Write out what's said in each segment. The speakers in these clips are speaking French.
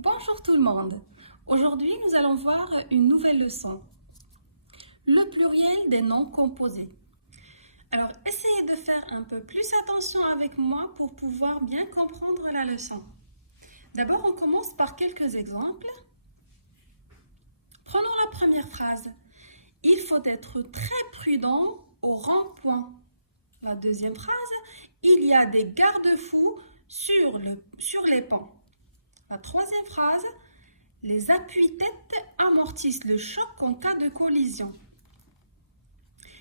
Bonjour tout le monde. Aujourd'hui, nous allons voir une nouvelle leçon. Le pluriel des noms composés. Alors, essayez de faire un peu plus attention avec moi pour pouvoir bien comprendre la leçon. D'abord, on commence par quelques exemples. Prenons la première phrase. Il faut être très prudent au rond-point. La deuxième phrase. Il y a des garde-fous sur les ponts. La troisième phrase. Les appuis-têtes amortissent le choc en cas de collision.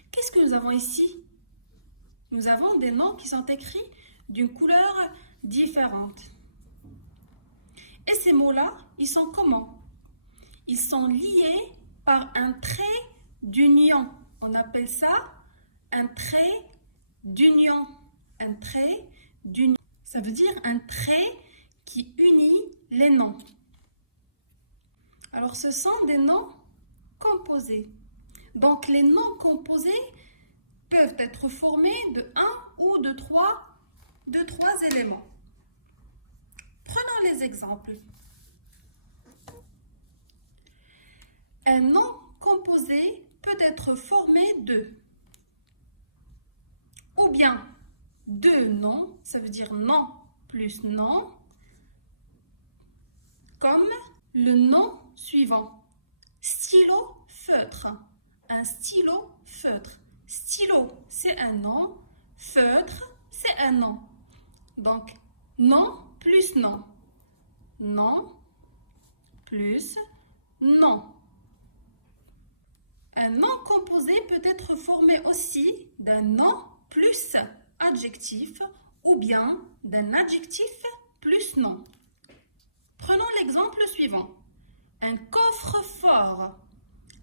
Qu'est-ce que nous avons ici? Nous avons des noms qui sont écrits d'une couleur différente. Et ces mots-là, ils sont comment? Ils sont liés par un trait d'union. On appelle ça un trait d'union. Un trait d'union. Ça veut dire un trait qui unit les noms. Alors, ce sont des noms composés. Donc, les noms composés peuvent être formés de un ou de trois éléments. Prenons les exemples. Un nom composé peut être formé de ou bien deux noms, ça veut dire nom plus nom, comme le nom suivant. Stylo, feutre. Un stylo, feutre. Stylo, c'est un nom. Feutre, c'est un nom. Donc, nom plus nom. Nom plus nom. Un nom composé peut être formé aussi d'un nom plus adjectif ou bien d'un adjectif plus nom. Prenons l'exemple suivant. Un coffre-fort.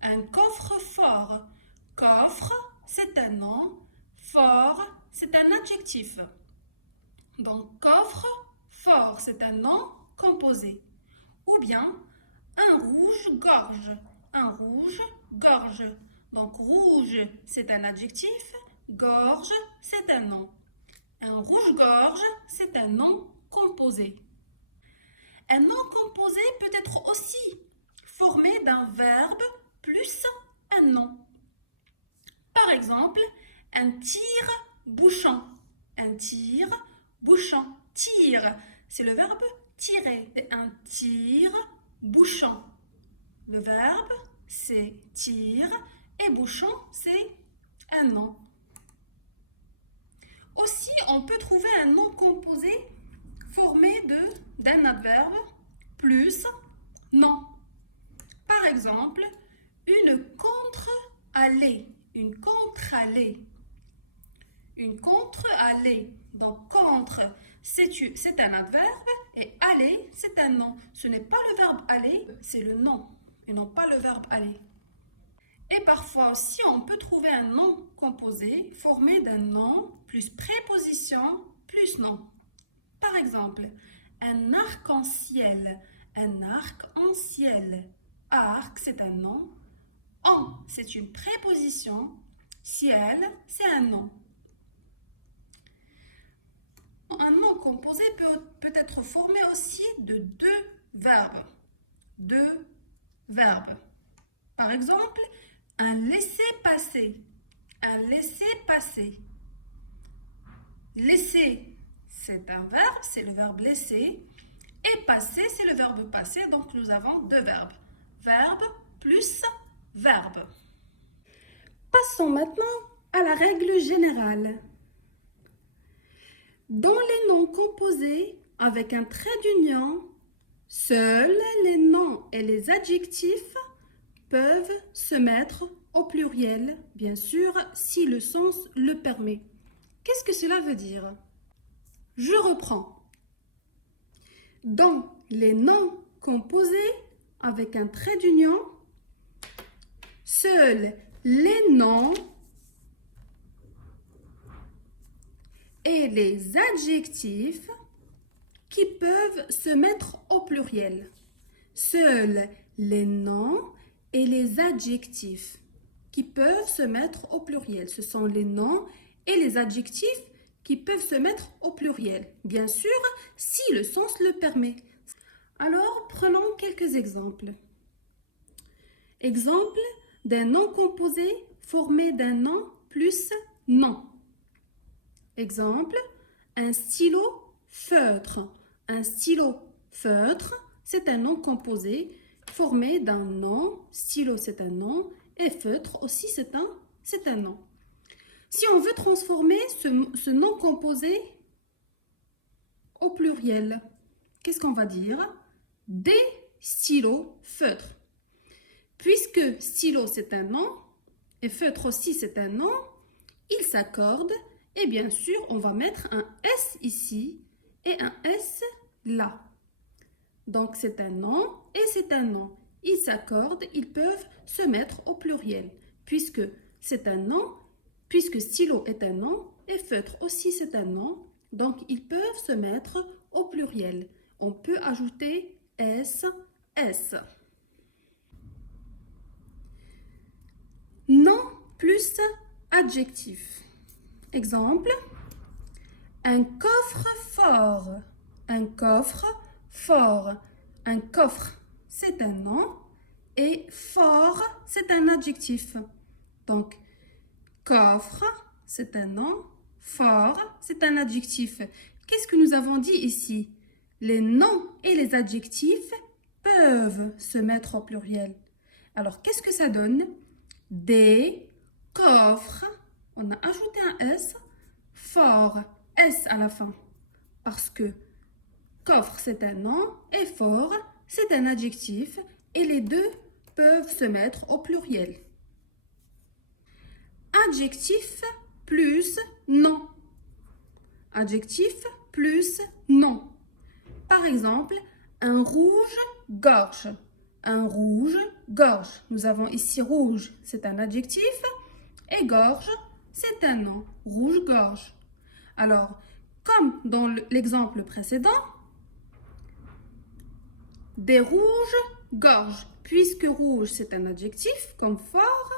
Un coffre-fort. Coffre, c'est un nom. Fort, c'est un adjectif. Donc, coffre-fort, c'est un nom composé. Ou bien, un rouge-gorge. Un rouge-gorge. Donc, rouge, c'est un adjectif. Gorge, c'est un nom. Un rouge-gorge, c'est un nom composé. Un nom composé peut être aussi formé d'un verbe plus un nom. Par exemple, un tire-bouchon. Un tire-bouchon. Tire, c'est le verbe tirer. C'est un tire-bouchon. Le verbe, c'est tire et bouchon, c'est un nom. Aussi, on peut trouver un nom composé formé d'un adverbe plus nom. Par exemple, une contre-allée. Une contre-allée. Une contre-allée. Donc, contre, c'est un adverbe et aller, c'est un nom. Ce n'est pas le verbe aller, c'est le nom et non pas le verbe aller. Et parfois aussi, on peut trouver un nom composé formé d'un nom plus préposition plus nom. Par exemple, un arc-en-ciel. Un arc-en-ciel. Arc, c'est un nom. En, c'est une préposition. Ciel, c'est un nom. Un nom composé peut être formé aussi de deux verbes. Deux verbes. Par exemple, un laisser-passer. Un laisser-passer. Laisser, c'est un verbe, c'est le verbe laisser. Et passer, c'est le verbe passer. Donc, nous avons deux verbes. Verbe plus verbe. Passons maintenant à la règle générale. Dans les noms composés avec un trait d'union, seuls les noms et les adjectifs peuvent se mettre au pluriel, bien sûr, si le sens le permet. Qu'est-ce que cela veut dire? Je reprends. Dans les noms composés avec un trait d'union, seuls les noms et les adjectifs qui peuvent se mettre au pluriel. Seuls les noms et les adjectifs qui peuvent se mettre au pluriel. Ce sont les noms et les adjectifs qui peuvent se mettre au pluriel. Bien sûr, si le sens le permet. Alors, Prenons quelques exemples. Exemple d'un nom composé formé d'un nom plus nom. Exemple, un stylo feutre. Un stylo feutre, c'est un nom composé formé d'un nom. Stylo, c'est un nom. Et feutre aussi, c'est un nom. Si on veut transformer ce nom composé au pluriel, qu'est-ce qu'on va dire? Des stylos feutres. Puisque stylo, c'est un nom, et feutre aussi, c'est un nom, ils s'accordent. Et bien sûr, on va mettre un S ici et un S là. Donc, c'est un nom et c'est un nom. Ils s'accordent, ils peuvent se mettre au pluriel. Puisque c'est un nom, puisque stylo est un nom et feutre aussi c'est un nom, donc ils peuvent se mettre au pluriel. On peut ajouter S, S. Nom plus adjectif. Exemple, un coffre fort. Un coffre fort. Un coffre, c'est un nom et fort, c'est un adjectif. Donc, coffre, c'est un nom, fort, c'est un adjectif. Qu'est-ce que nous avons dit ici? Les noms et les adjectifs peuvent se mettre au pluriel. Alors, qu'est-ce que ça donne? Des coffres, on a ajouté un S, fort, S à la fin, parce que coffre, c'est un nom et fort, c'est un adjectif et les deux peuvent se mettre au pluriel. Adjectif plus nom. Adjectif plus nom. Par exemple, un rouge-gorge. Un rouge-gorge. Nous avons ici rouge, c'est un adjectif, et gorge, c'est un nom. Rouge-gorge. Alors, comme dans l'exemple précédent, des rouges-gorges. Puisque rouge, c'est un adjectif, comme fort,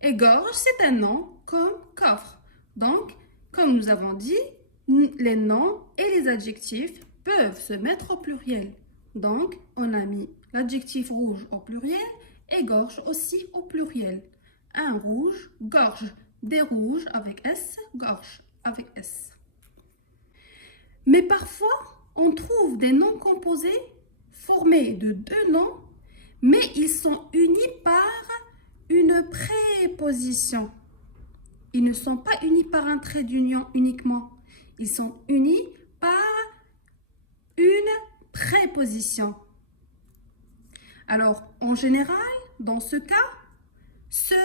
et gorge, c'est un nom, comme coffre. Donc, comme nous avons dit, les noms et les adjectifs peuvent se mettre au pluriel. Donc, on a mis l'adjectif rouge au pluriel et gorge aussi au pluriel. Un rouge, gorge. Des rouges avec S, gorge avec S. Mais parfois, on trouve des noms composés formés de deux noms, mais ils sont unis par une préposition. Ils ne sont pas unis par un trait d'union uniquement. Ils sont unis par une préposition. Alors, en général, dans ce cas, seul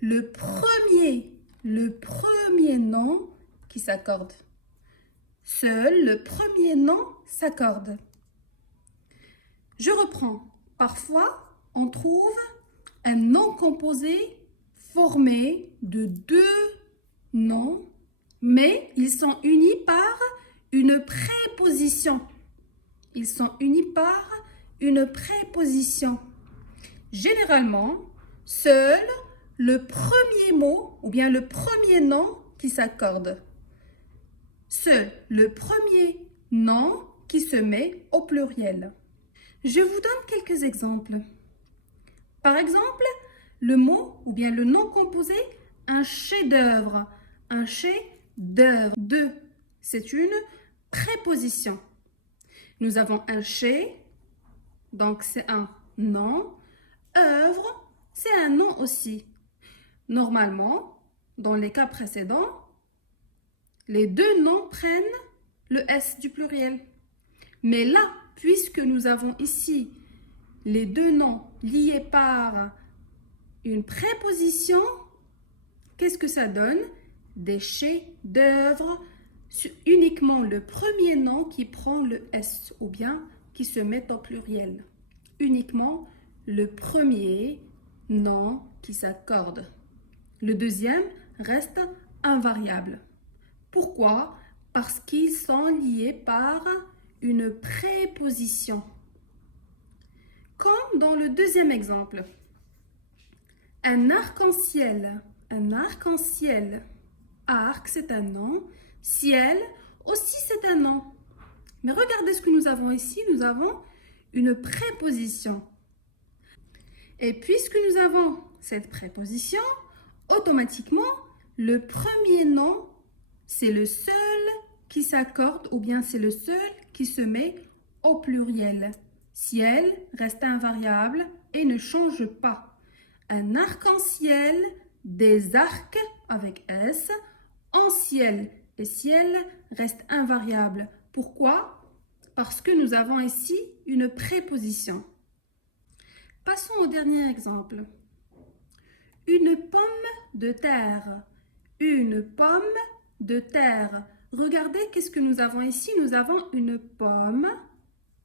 le premier nom qui s'accorde. Seul le premier nom s'accorde. Je reprends. Parfois, on trouve un nom composé formé de deux noms, mais ils sont unis par une préposition. Ils sont unis par une préposition. Généralement, seul le premier mot ou bien le premier nom qui s'accorde. Seul le premier nom qui se met au pluriel. Je vous donne quelques exemples. Par exemple, le mot ou bien le nom composé, un chef-d'œuvre. Un chef-d'œuvre. De, c'est une préposition. Nous avons un chef, donc c'est un nom. Œuvre, c'est un nom aussi. Normalement, dans les cas précédents, les deux noms prennent le S du pluriel. Mais là, puisque nous avons ici les deux noms liés par une préposition, qu'est-ce que ça donne? Des chefs-d'œuvre, uniquement le premier nom qui prend le S ou bien qui se met au pluriel. Uniquement le premier nom qui s'accorde. Le deuxième reste invariable. Pourquoi? Parce qu'ils sont liés par une préposition. Comme dans le deuxième exemple. Un arc-en-ciel. Un arc-en-ciel. Arc, c'est un nom. Ciel, aussi c'est un nom. Mais regardez ce que nous avons ici. Nous avons une préposition. Et puisque nous avons cette préposition, automatiquement, le premier nom, c'est le seul qui s'accorde ou bien c'est le seul qui se met au pluriel. Ciel reste invariable et ne change pas. Un arc-en-ciel, des arcs avec S, en ciel et ciel reste invariable. Pourquoi? Parce que nous avons ici une préposition. Passons au dernier exemple. Une pomme de terre. Une pomme de terre. Regardez qu'est-ce que nous avons ici. Nous avons une pomme.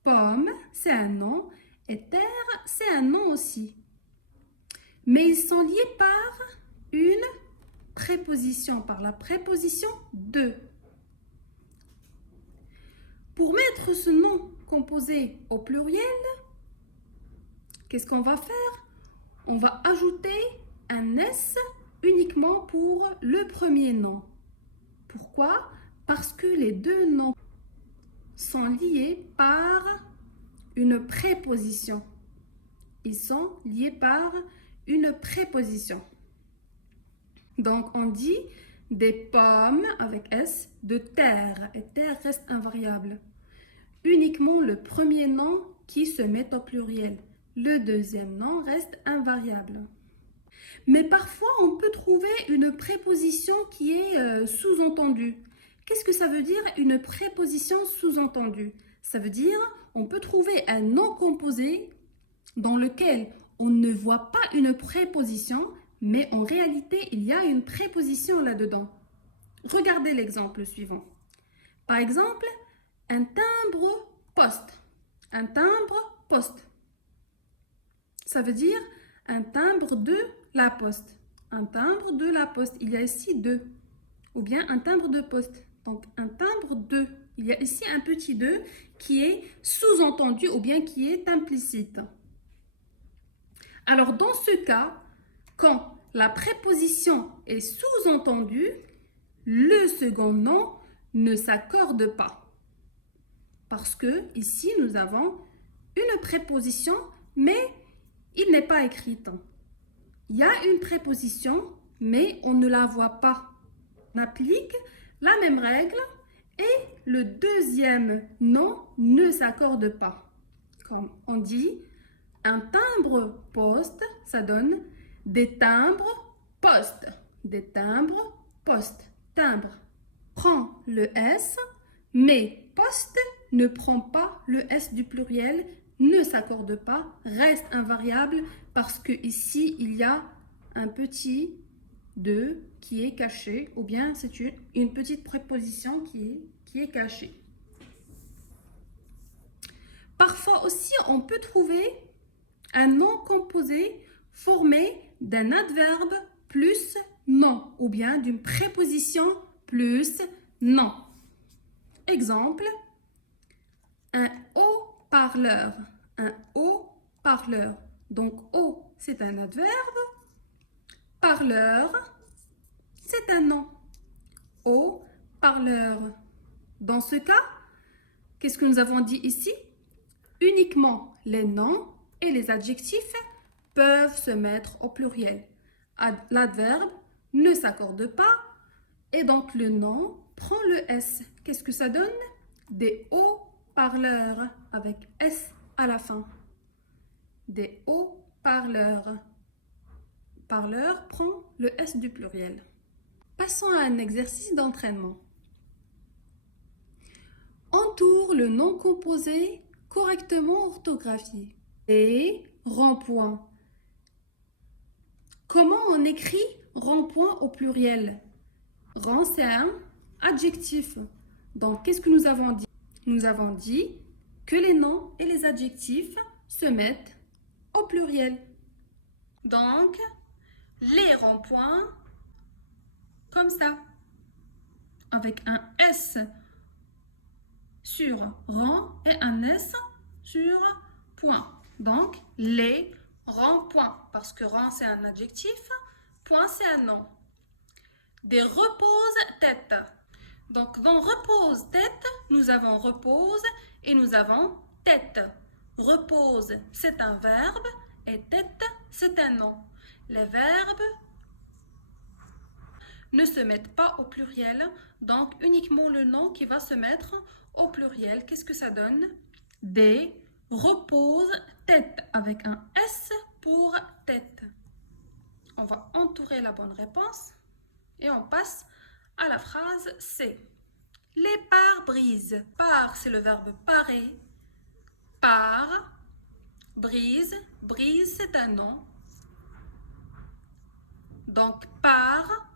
Pomme, c'est un nom. Et terre, c'est un nom aussi. Mais ils sont liés par une préposition, par la préposition de. Pour mettre ce nom composé au pluriel, qu'est-ce qu'on va faire? On va ajouter un S uniquement pour le premier nom. Pourquoi? Parce que les deux noms sont liés par une préposition. Ils sont liés par une préposition. Donc, on dit des pommes avec S de terre. Et terre reste invariable. Uniquement le premier nom qui se met au pluriel. Le deuxième nom reste invariable. Mais parfois, on peut trouver une préposition qui est sous-entendue. Qu'est-ce que ça veut dire une préposition sous-entendue? Ça veut dire on peut trouver un nom composé dans lequel on ne voit pas une préposition, mais en réalité, il y a une préposition là-dedans. Regardez l'exemple suivant. Par exemple, un timbre-poste. Un timbre-poste. Ça veut dire un timbre de la poste. Un timbre de la poste. Il y a ici deux. Ou bien un timbre de poste. Donc, un timbre de. Il y a ici un petit de qui est sous-entendu ou bien qui est implicite. Alors, dans ce cas, quand la préposition est sous-entendue, le second nom ne s'accorde pas. Parce que ici, nous avons une préposition, mais il n'est pas écrite. Il y a une préposition, mais on ne la voit pas. On applique la même règle et le deuxième nom ne s'accorde pas. Comme on dit, un timbre-poste, ça donne des timbres-postes. Des timbres-postes. Timbre prend le S, mais poste ne prend pas le S du pluriel, ne s'accorde pas, reste invariable parce que ici il y a un petit de qui est caché, ou bien c'est une petite préposition qui est cachée. Parfois aussi, on peut trouver un nom composé formé d'un adverbe plus nom, ou bien d'une préposition plus nom. Exemple, un haut-parleur. Un haut-parleur. Donc, haut, c'est un adverbe. Parleur, c'est un nom. Haut-parleur. Dans ce cas, qu'est-ce que nous avons dit ici? Uniquement les noms et les adjectifs peuvent se mettre au pluriel. L'adverbe ne s'accorde pas et donc le nom prend le S. Qu'est-ce que ça donne? Des haut-parleurs avec S à la fin. Des haut-parleurs. Parleur prend le S du pluriel. Passons à un exercice d'entraînement. Entoure le nom composé correctement orthographié. Et rond-point. Comment on écrit rond-point au pluriel? Rond, c'est un adjectif. Donc, qu'est-ce que nous avons dit? Nous avons dit que les noms et les adjectifs se mettent au pluriel. Donc, les ronds-points, comme ça, avec un S sur rond et un S sur point. Donc, les ronds-points, parce que rond c'est un adjectif, point c'est un nom. Des repose-têtes. Donc, dans repose-tête, nous avons repose et nous avons tête. repose, c'est un verbe et tête, c'est un nom. Les verbes ne se mettent pas au pluriel, donc uniquement le nom qui va se mettre au pluriel. Qu'est-ce que ça donne? Des, repose, tête avec un S pour tête. On va entourer la bonne réponse et on passe à la phrase C. Les pare-brises. Par, c'est le verbe parer. Par, brise. Brise, c'est un nom. Donc, par,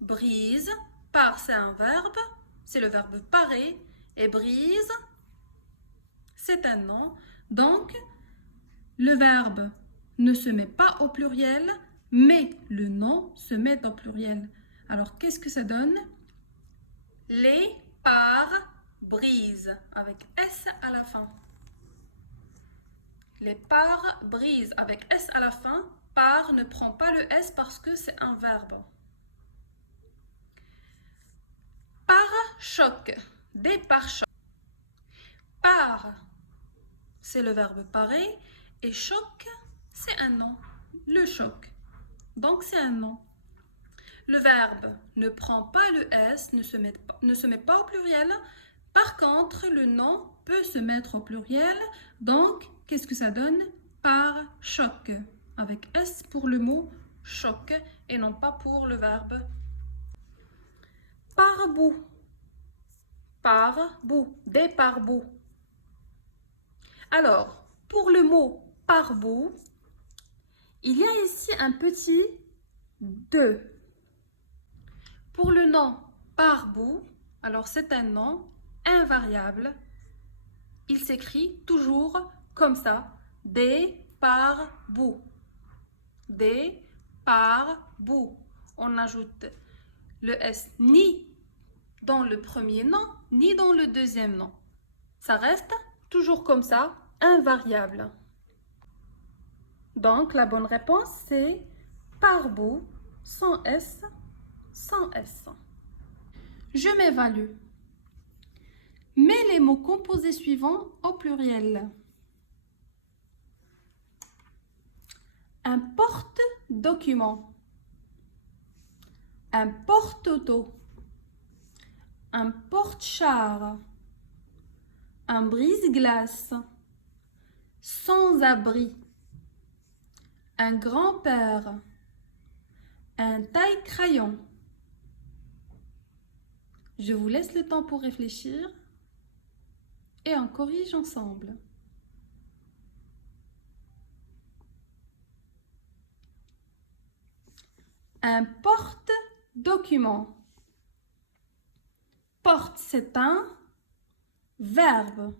brise. Par, c'est un verbe. C'est le verbe parer. Et brise, c'est un nom. Donc, le verbe ne se met pas au pluriel, mais le nom se met au pluriel. Alors, qu'est-ce que ça donne? Les pare-brises, avec S à la fin. Les pare-brises, avec S à la fin. Par ne prend pas le S parce que c'est un verbe. Pare-choc, des pare-chocs. Par, c'est le verbe parer, et choc, c'est un nom, le choc. Donc, c'est un nom. Le verbe ne prend pas le S, ne se met pas au pluriel. Par contre, le nom peut se mettre au pluriel. Donc, qu'est-ce que ça donne? Par-choc. Avec S pour le mot choc et non pas pour le verbe. Par-bout. Par-bout. Des par-bout. Alors, pour le mot par-bout, il y a ici un petit « de ». Pour le nom par-bout, alors c'est un nom invariable. Il s'écrit toujours comme ça, des par-bout. Des par-bout. On ajoute le S ni dans le premier nom, ni dans le deuxième nom. Ça reste toujours comme ça, invariable. Donc, la bonne réponse, c'est par-bout, sans S, sans S. Je m'évalue. Mets les mots composés suivants au pluriel. Un porte-document. Un porte-auto. Un porte-char. Un brise-glace. Sans-abri. Un grand-père. Un taille-crayon. Je vous laisse le temps pour réfléchir et on corrige ensemble. Un porte-document. Porte, c'est un verbe.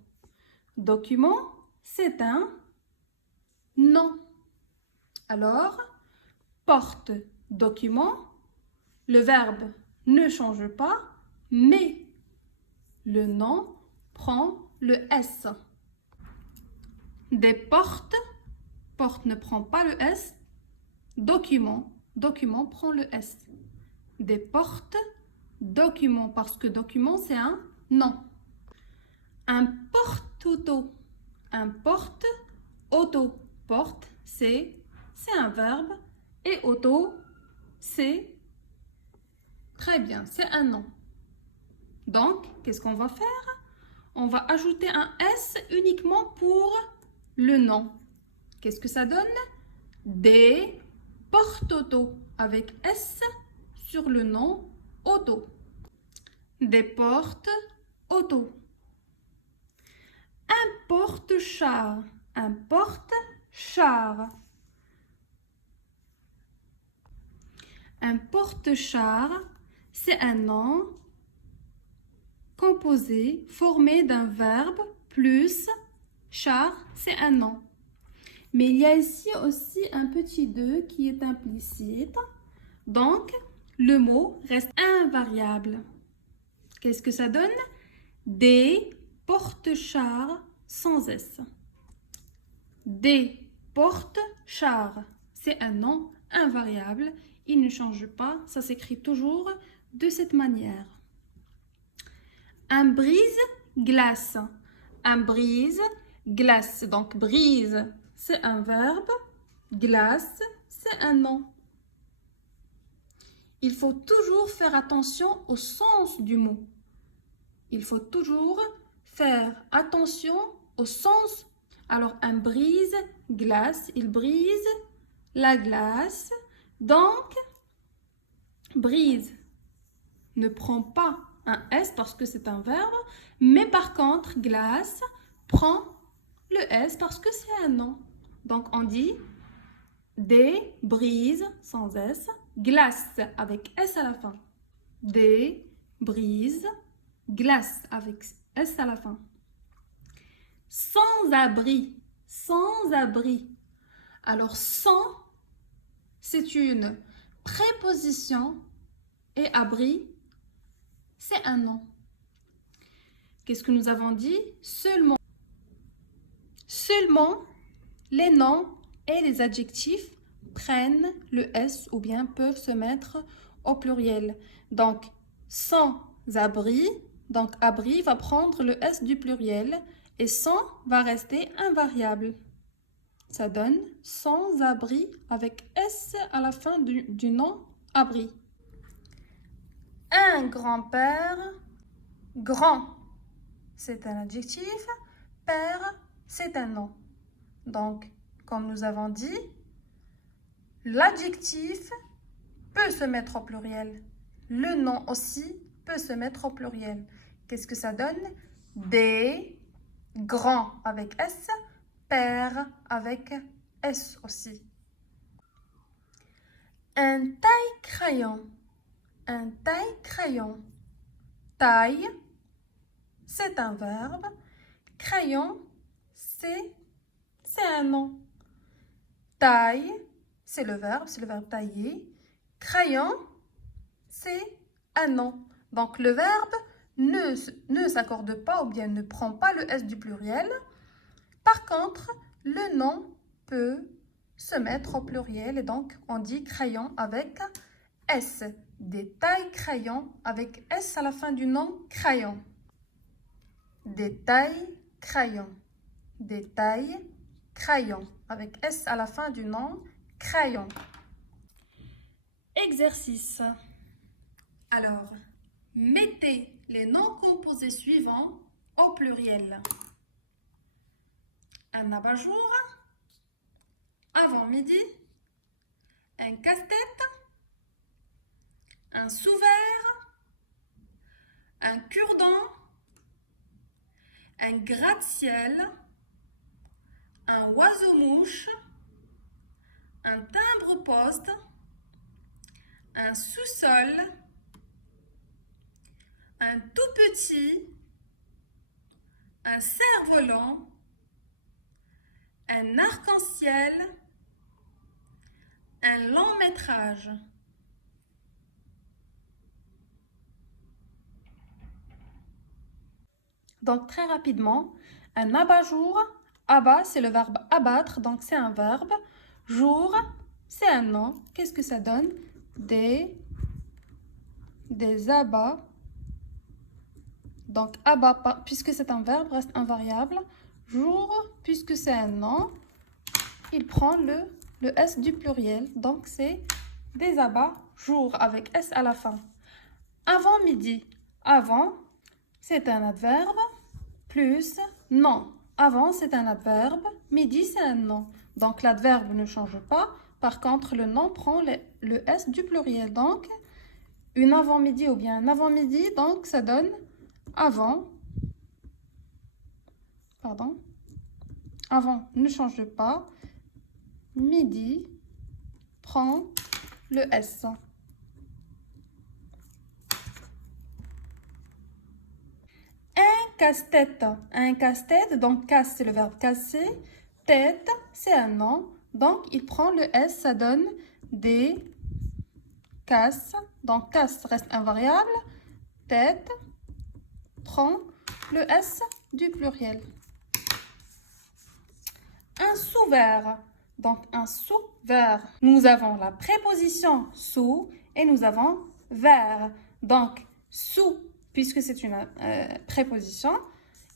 Document, c'est un nom. Alors, porte-document, le verbe ne change pas, mais le nom prend le S. Des portes, porte ne prend pas le S. Document, document prend le S. Des portes, document, parce que document c'est un nom. Un porte-auto, un porte-auto. Porte, c'est un verbe et auto, c'est très bien, c'est un nom. Donc, qu'est-ce qu'on va faire? On va ajouter un S uniquement pour le nom. Qu'est-ce que ça donne? Des porte-auto avec S sur le nom auto. Des porte-auto. Un porte-char. Un porte-char. Un porte-char, c'est un nom composé, formé d'un verbe plus char, c'est un nom. Mais il y a ici aussi un petit 2 qui est implicite. Donc, le mot reste invariable. Qu'est-ce que ça donne? Des porte-chars sans S. Des porte-chars, c'est un nom invariable. Il ne change pas, ça s'écrit toujours de cette manière. Un brise-glace. Un brise, Glace, donc brise, c'est un verbe. Glace, c'est un nom. Il faut toujours faire attention au sens du mot. Il faut toujours faire attention au sens. Alors, un brise, glace, il brise la glace. Donc, brise ne prend pas un S parce que c'est un verbe, mais par contre, glace prend le S parce que c'est un nom. Donc, on dit des brises sans S, glace avec S à la fin. Des brises, glace avec S à la fin. Sans abri, sans abri. Alors, sans, c'est une préposition et abri, c'est un nom. Qu'est-ce que nous avons dit? Seulement. Seulement, les noms et les adjectifs prennent le S ou bien peuvent se mettre au pluriel. Donc, sans abri, donc abri va prendre le S du pluriel et sans va rester invariable. Ça donne sans abri avec S à la fin du nom abri. Un grand-père, grand, c'est un adjectif, père, c'est un nom. Donc, comme nous avons dit, l'adjectif peut se mettre au pluriel. Le nom aussi peut se mettre au pluriel. Qu'est-ce que ça donne? Des grands avec S, père avec S aussi. Un taille-crayon. Un taille-crayon. Taille, c'est un verbe. Crayon, c'est un nom. Taille, c'est le verbe tailler. Crayon, c'est un nom. Donc, le verbe ne s'accorde pas ou bien ne prend pas le S du pluriel. Par contre, le nom peut se mettre au pluriel et donc on dit crayon avec S. Des tailles crayons avec S à la fin du nom crayon. Des tailles crayons. Des tailles crayons avec S à la fin du nom crayon. Exercice. Alors, mettez les noms composés suivants au pluriel. Un abat-jour, avant midi, un casse-tête, un sous-verre, un cure-dent, un gratte-ciel, un oiseau-mouche, un timbre-poste, un sous-sol, un tout petit, un cerf-volant, un arc-en-ciel, un long métrage. Donc très rapidement, un abat-jour, abat c'est le verbe abattre, donc c'est un verbe. Jour, c'est un nom. Qu'est-ce que ça donne? Des abats. Donc abat, puisque c'est un verbe, reste invariable. Jour, puisque c'est un nom, il prend le S du pluriel. Donc c'est des abats, jour avec S à la fin. Avant midi, avant, c'est un adverbe, plus nom. Avant, c'est un adverbe, midi, c'est un nom. Donc, l'adverbe ne change pas. Par contre, le nom prend le S du pluriel. Donc, une avant-midi ou bien un avant-midi, donc ça donne avant. Pardon. Avant ne change pas. Midi prend le S. Casse-tête. Un casse-tête, donc casse, c'est le verbe casser. Tête, c'est un nom. Donc, il prend le S, ça donne des casses. Donc, casse reste invariable. Tête prend le S du pluriel. Un sous-verre. Donc, un sous-verre. Nous avons la préposition sous et nous avons verre. Donc, sous, puisque c'est une préposition,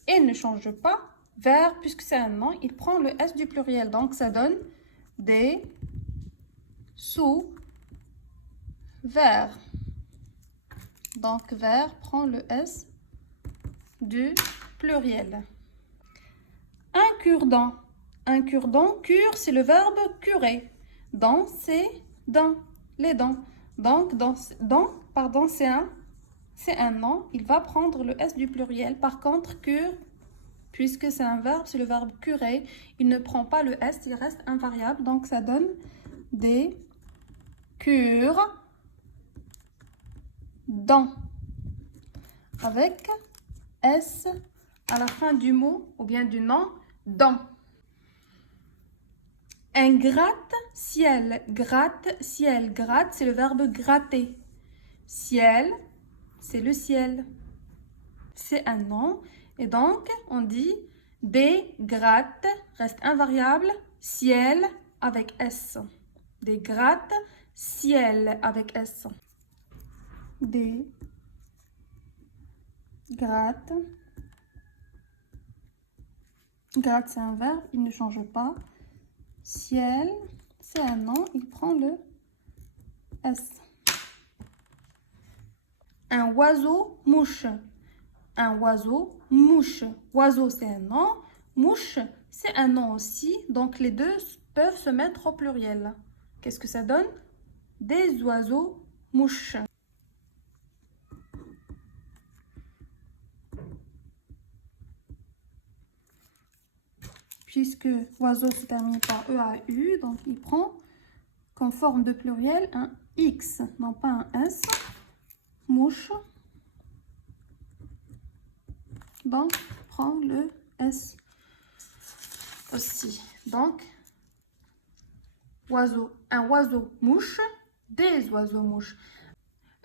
et ne change pas, vers, puisque c'est un nom, il prend le S du pluriel. Donc, ça donne des sous-vers. Donc, vers prend le S du pluriel. Un cure-dent. Un cure-dent, cure, c'est le verbe curer. Dent, c'est dents, les dents. Donc, c'est un nom. Il va prendre le S du pluriel. Par contre, cure, puisque c'est un verbe, c'est le verbe curer. Il ne prend pas le S, il reste invariable. Donc, ça donne des cure-dents. Avec S à la fin du mot ou bien du nom, dents. Un gratte-ciel. Gratte-ciel. Gratte, c'est le verbe gratter. Ciel, c'est le ciel. C'est un nom. Et donc, on dit des gratte, reste invariable, ciel avec S. Des gratte, ciel avec S. Des gratte. Gratte, c'est un verbe, il ne change pas. Ciel, c'est un nom, il prend le S. Un oiseau-mouche. Un oiseau-mouche. Oiseau, c'est un nom. Mouche, c'est un nom aussi. Donc, les deux peuvent se mettre au pluriel. Qu'est-ce que ça donne? Des oiseaux-mouches. Puisque oiseau se termine par EAU, donc il prend comme forme de pluriel un X, non pas un S. Mouche, donc prend le S aussi. Donc, oiseau, un oiseau-mouche, des oiseaux-mouches.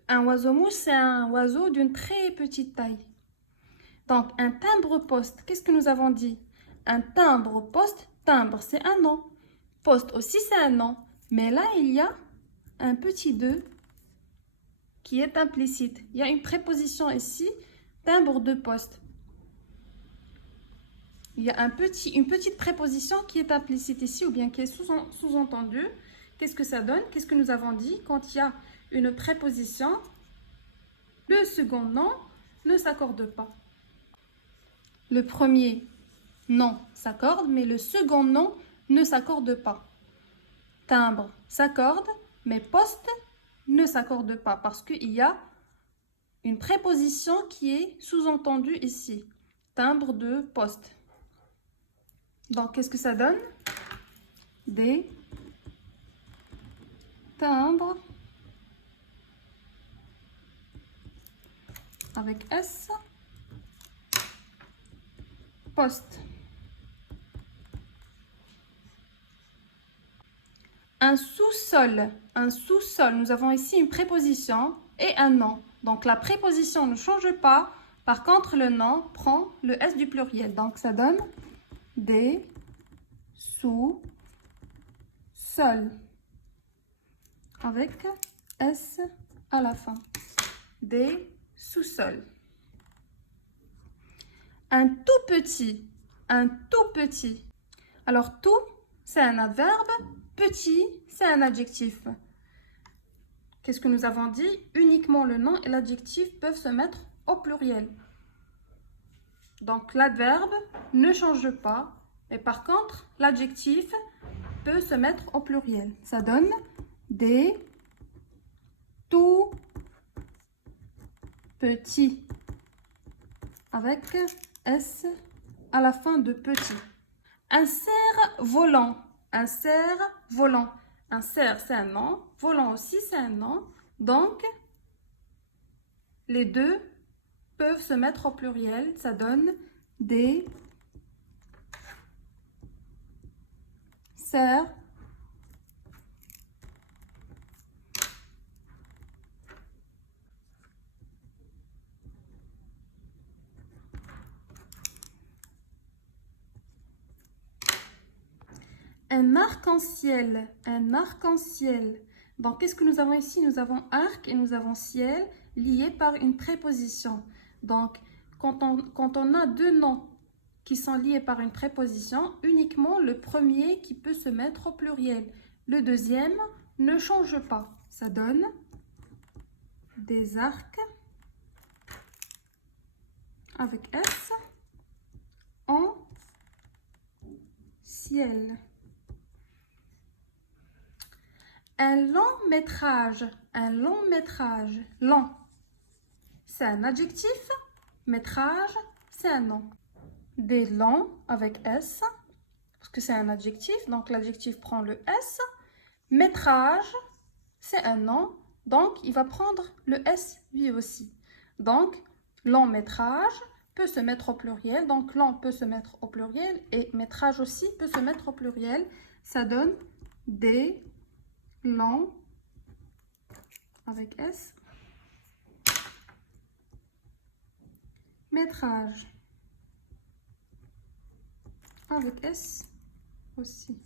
Un oiseau-mouche, c'est un oiseau d'une très petite taille. Donc, un timbre-poste, qu'est-ce que nous avons dit? Un timbre-poste, timbre, c'est un nom. Poste aussi, c'est un nom. Mais là, il y a un petit 2 qui est implicite. Il y a une préposition ici, timbre de poste. Il y a une petite préposition qui est implicite ici ou bien qui est sous-entendue. Qu'est-ce que ça donne? Qu'est-ce que nous avons dit? Quand il y a une préposition, le second nom ne s'accorde pas. Le premier nom s'accorde, mais le second nom ne s'accorde pas. Timbre s'accorde, mais poste ne s'accorde pas parce qu'il y a une préposition qui est sous-entendue ici. Timbre de poste. Donc, qu'est-ce que ça donne? Des timbres avec S, poste. Un sous-sol. Un sous-sol. Nous avons ici une préposition et un nom. Donc, la préposition ne change pas. Par contre, le nom prend le S du pluriel. Donc, ça donne des sous-sols. Avec S à la fin. Des sous-sols. Un tout petit. Un tout petit. Alors, tout, c'est un adverbe. Petit, c'est un adjectif. Qu'est-ce que nous avons dit? Uniquement le nom et l'adjectif peuvent se mettre au pluriel. Donc, l'adverbe ne change pas. Et par contre, l'adjectif peut se mettre au pluriel. Ça donne des tout petits. Avec S à la fin de petit. Un cerf-volant. Un cerf-volant. Un cerf, c'est un nom. Volant aussi, c'est un nom. Donc, les deux peuvent se mettre au pluriel. Ça donne des cerfs. Un arc-en-ciel. Un arc-en-ciel. Donc, qu'est-ce que nous avons ici? Nous avons arc et nous avons ciel liés par une préposition. Donc, quand on a deux noms qui sont liés par une préposition, uniquement le premier qui peut se mettre au pluriel. Le deuxième ne change pas. Ça donne des arcs avec S en ciel. Un long métrage, long, c'est un adjectif, métrage, c'est un nom. Des longs avec S, parce que c'est un adjectif, donc l'adjectif prend le S. Métrage, c'est un nom, donc il va prendre le S lui aussi. Donc, long métrage peut se mettre au pluriel, donc long peut se mettre au pluriel et métrage aussi peut se mettre au pluriel. Ça donne des longs avec S. Métrage avec S aussi.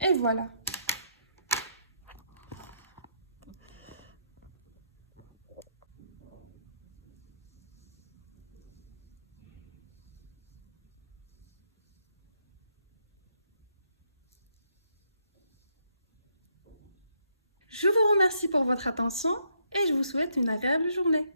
Et voilà. Je vous remercie pour votre attention et je vous souhaite une agréable journée.